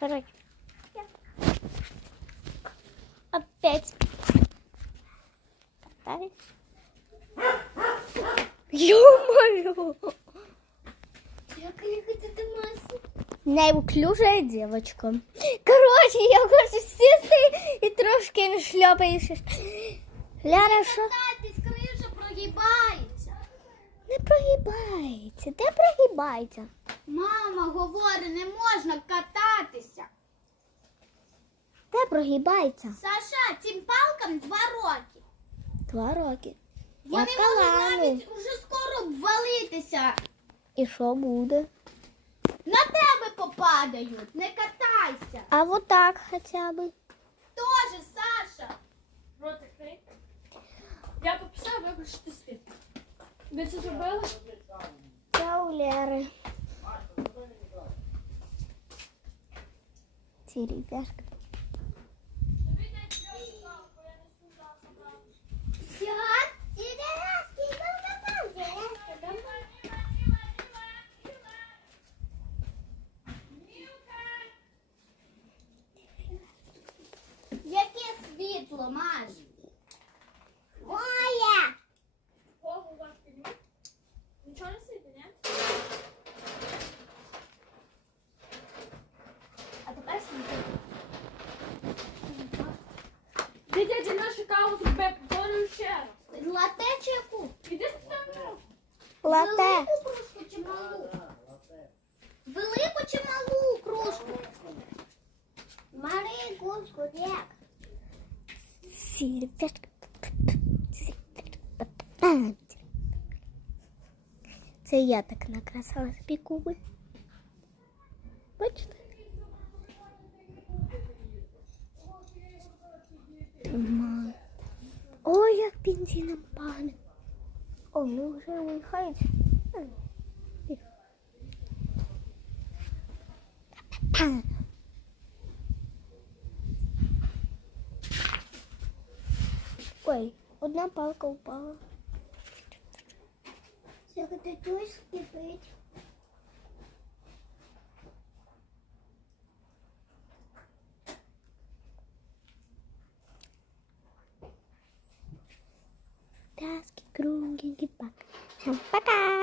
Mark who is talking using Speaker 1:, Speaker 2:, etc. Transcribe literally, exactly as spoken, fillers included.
Speaker 1: Короче. Опять. Опять. Ё-моё!
Speaker 2: Какая ты масса.
Speaker 1: Неуклюжая девочка. Короче, я хочу сісти і трошки не шльопаєшся. Ляра, що?
Speaker 2: Кататись, криша прогибається.
Speaker 1: Не прогибається. Де прогибається?
Speaker 2: Мама говорить, не можна кататися.
Speaker 1: Де прогибається?
Speaker 2: Саша, цим палкам два роки.
Speaker 1: Два роки.
Speaker 2: Вони
Speaker 1: Я
Speaker 2: можуть
Speaker 1: каламу.
Speaker 2: навіть уже скоро обвалитися.
Speaker 1: І що буде?
Speaker 2: На тебе попадають, не катайся.
Speaker 1: А вот так хоча б.
Speaker 2: Тоже, Саша.
Speaker 3: Рот відкрий. Я пописала, вибачте, ти спів. Ви це зробили?
Speaker 1: Це у Лєри. Ці ребяшки.
Speaker 2: Сяд, підераски, там, підераски, там. Яке світло, Маш? Моє!
Speaker 3: Кого у вас піднімуть? Нічого не світить, ні?
Speaker 2: А тепер світло.
Speaker 3: Ти дядя нашу каву зроби, повторюю ще раз.
Speaker 2: Лате чи яку?
Speaker 3: Іди сюди.
Speaker 1: Лате.
Speaker 2: Велику кружку чи малу? Велику чи малу кружку? Мари кружку, як?
Speaker 1: Ці ребяшки. Це я так накрасила собі куби. Бачите? Ма. Ой, як бензином пахне. О, ну вже виходить. Ой, одна палка упала.
Speaker 2: Як ти тут скипить?
Speaker 1: Таски, кругленький пак. Всем пока!